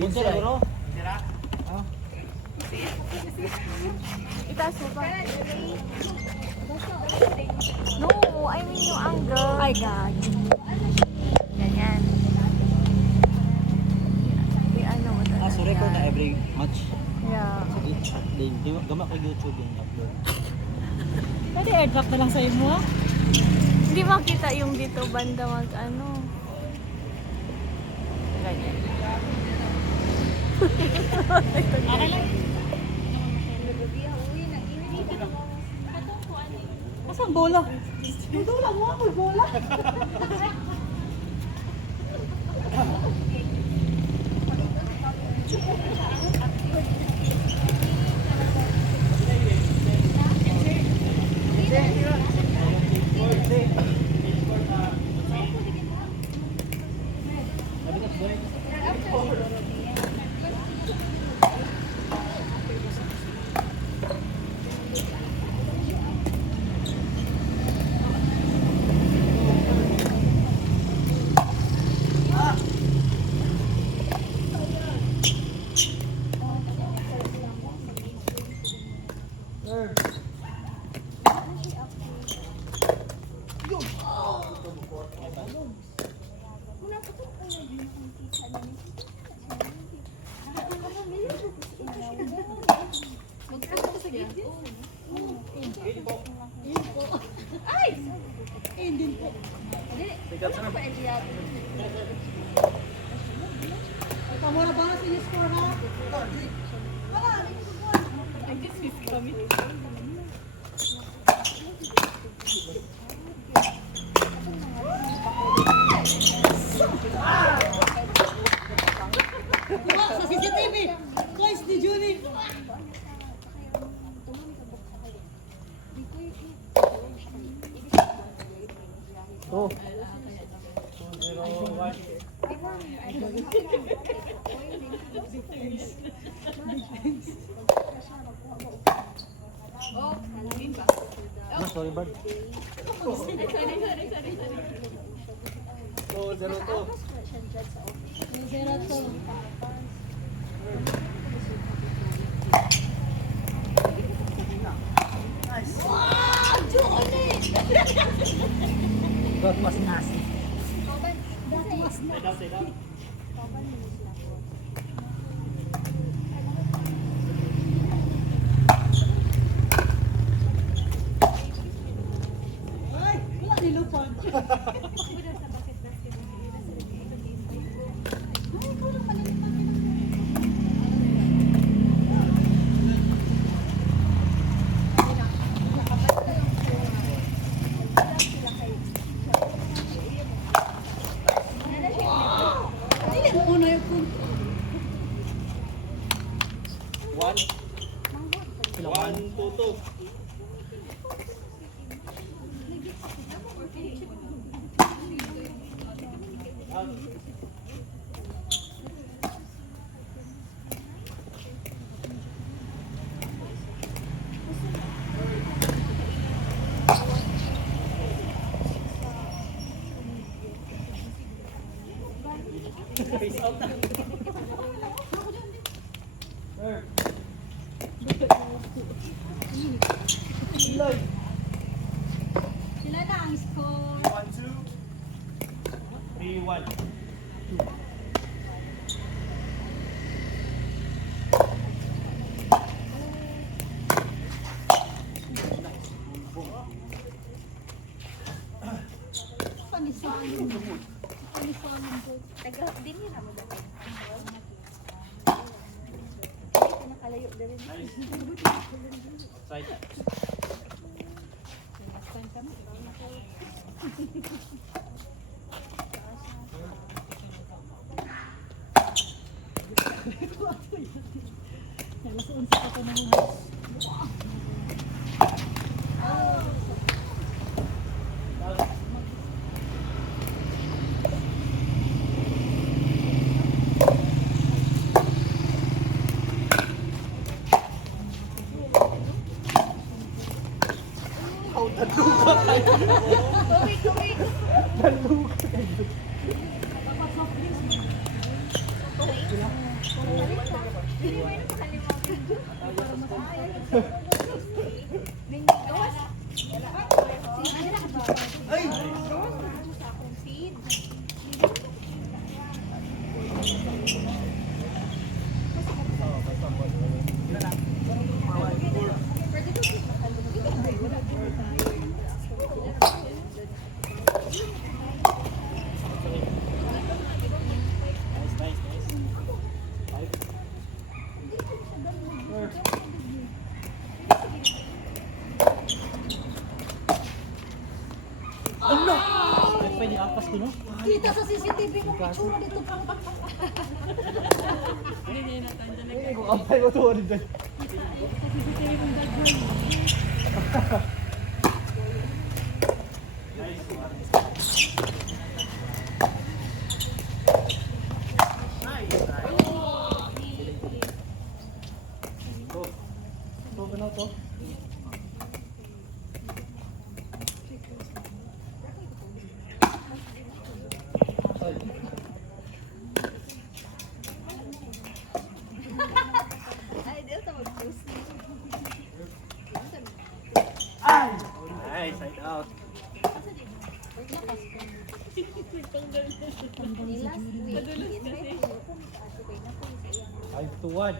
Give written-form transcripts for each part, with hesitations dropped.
Inside siguro? Itaas mo pa. No, I mean yung angle. Ay, God. Ganyan. I-ano mo talaga. So record na every match. Yeah. Gama ko YouTube yung upload. Pwede airdrop na lang sa'yo mo. Hindi makita yung dito banda mag ano. Ganyan. Okay lang. Asan bola? Yung bola mo, may bola. Pamora para sa inyo score ha? Sa CCTV! Guys, ni Julie! Oh. Sorry, Bart. Oh, 0-2. 0-2. Got mas nasi. Ay, wala nilupon. One, two, two. Face out na. Sila na ang score. 1-2. 3-1. Panisolin. Panisolin po. Taga din yun ako dahil. Nakalayo din. Side. Nalasoon sa kato ng humus. Kumik. Pwede apas ko, no? Kita sa CCTV mo picture dito pa. Kapay mo to, ano dyan? Ay, side out. 5-1.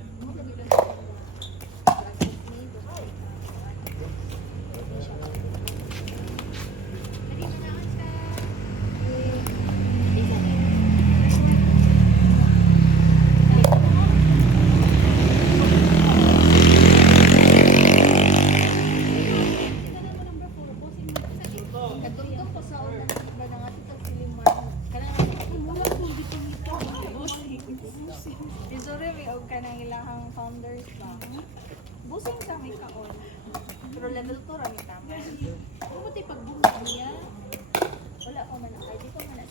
Founders ba? Busing kami kaon. Pero level 2 rami kami. Kumuti pagbunga niya. Wala ko man ay di ko man ay.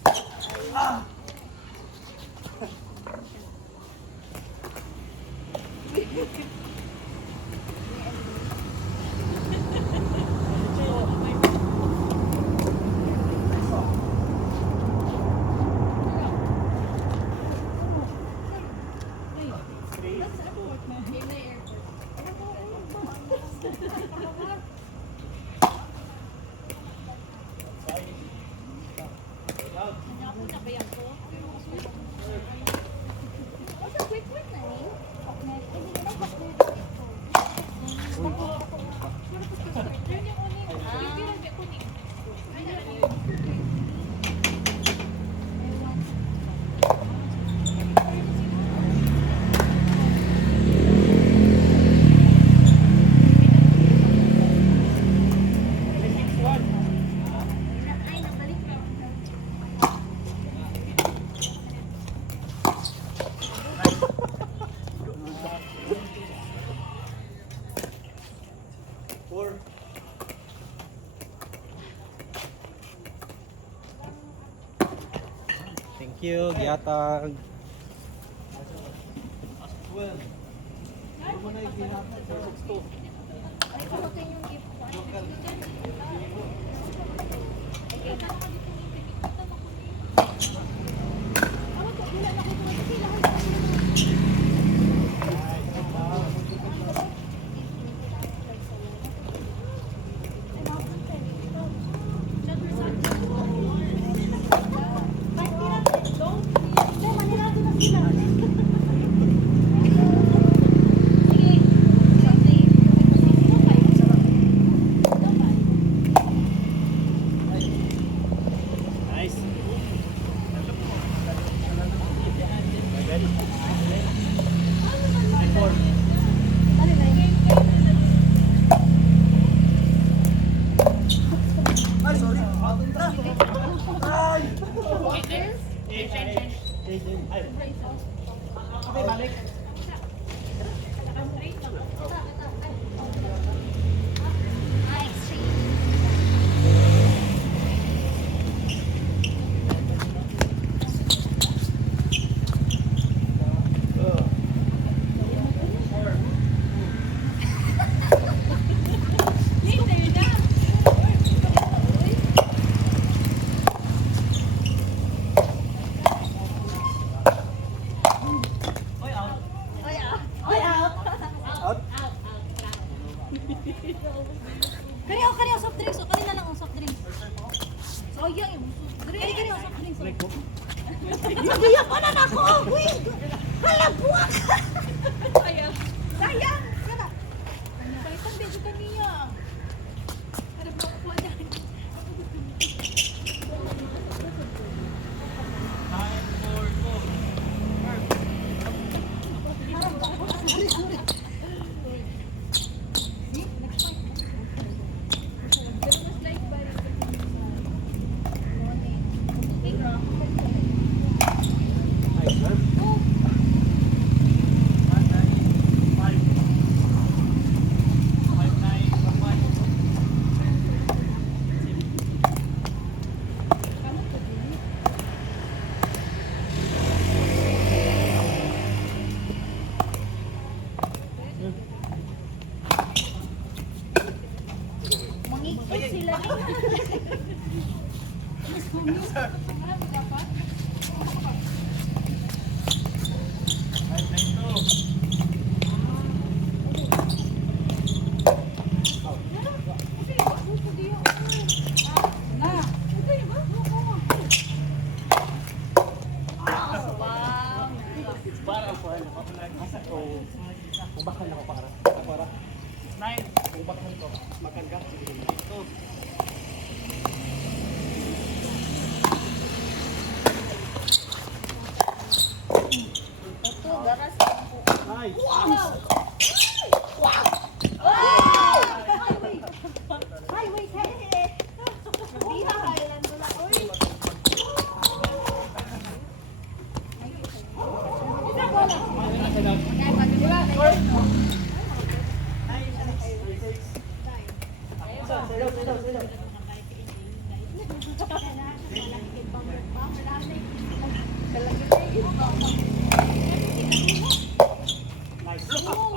Thank you, Giatag. Magiyak ko na ako! Uy! Halabuak! Sayang! Sayang! Sana! Palitan beso kaniya. Halabuak po na. Mangikot sila Para po, masak o ubakan ako para. Nine, ubakan ko. Makan ka. Ito. ito, garas. Nice. Ay, wait, hey. Diha, Highland mo na. Uy.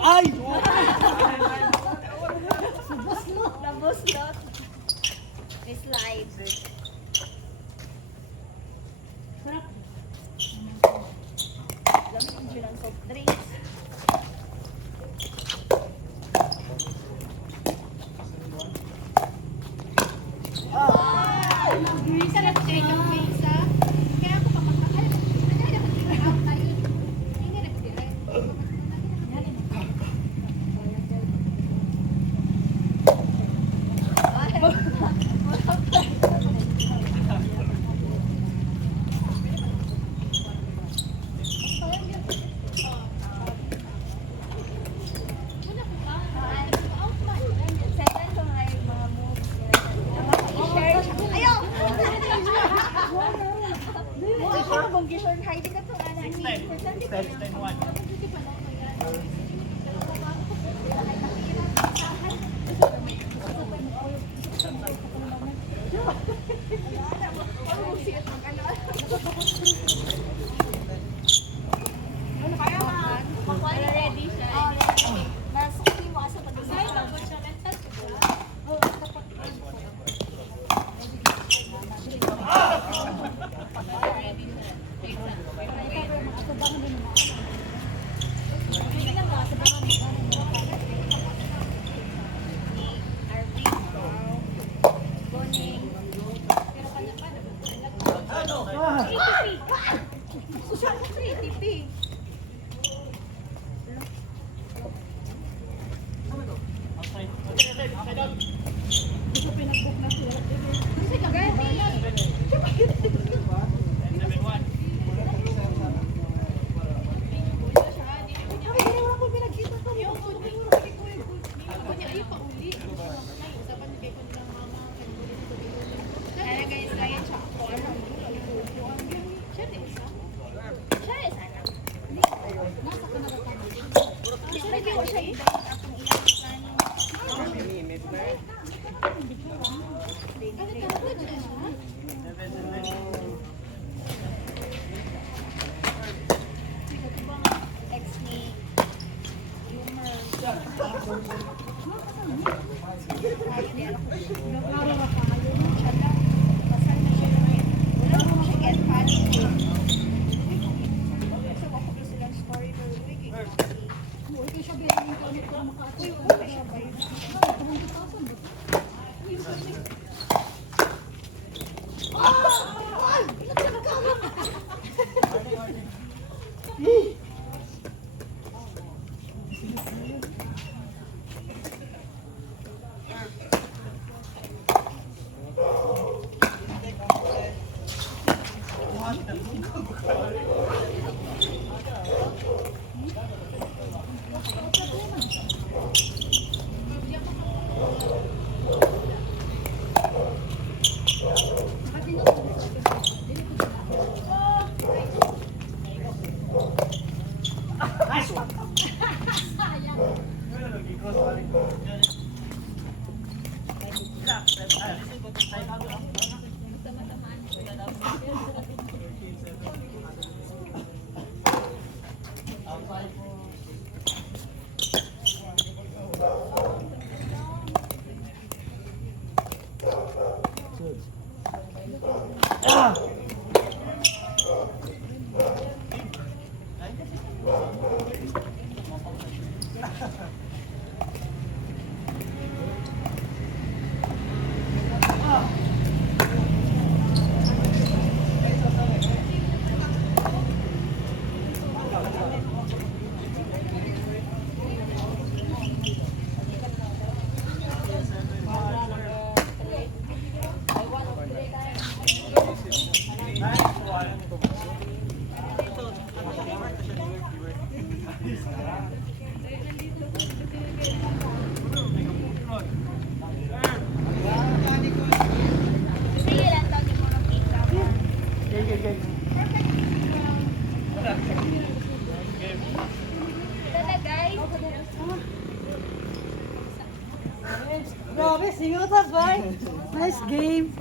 Ay! Nabuslot. May slide. Sarap. Lamig ang silang soft drinks. Sarap kayo yung pizza. Kaya ako kapag ay dapat i-out tayo. Hindi na dapat ready siya. Mas kasi mo asa pag Ready siya. Nice one. Ah! Sige lang, tawagin mo ng kita. Tada guys. Grabe, singot boy. Nice game.